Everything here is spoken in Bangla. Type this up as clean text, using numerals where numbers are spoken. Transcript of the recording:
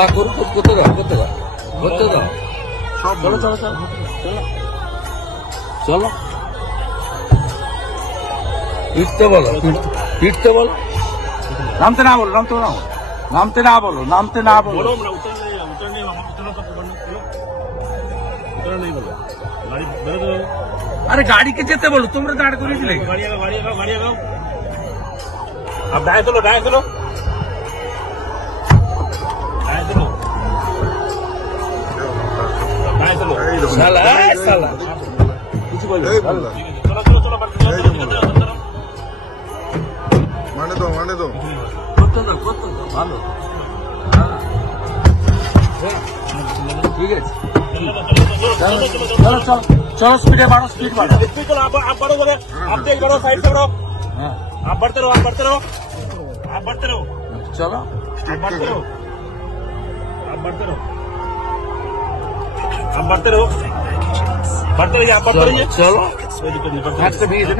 বা করতে দাও করতে দাও করতে দাও। চলো চলো চলো চলো চলো পিটতে বলো পিটতে বলো। নামতে না বলো নামতে না নামতে না বলো নামতে না বলো। अरे गाड़ी के जेते बोलो तुमने दाड़ को नहीं लेगी। अब डाय चलो डाय चलो डाय चलो डाय चलो साला साला कुछ बोलो। चलो चलो चलो माने दो করতে দাও ভালো ঠিক আছে। चलो चलो चलो स्पीड बढ़ो स्पीड बढ़ो। चलो आप बढ़ो जरा आप तेज बढ़ो साइड से बढ़ो आप बढ़ते रहो आप बढ़ते रहो आप बढ़ते रहो चलो आप बढ़ते रहो आप बढ़ते रहो आप बढ़ते रहो बढ़ते रहिए आप बढ़ते रहिए चलो कोई दिक्कत नहीं बढ़ते रहिए।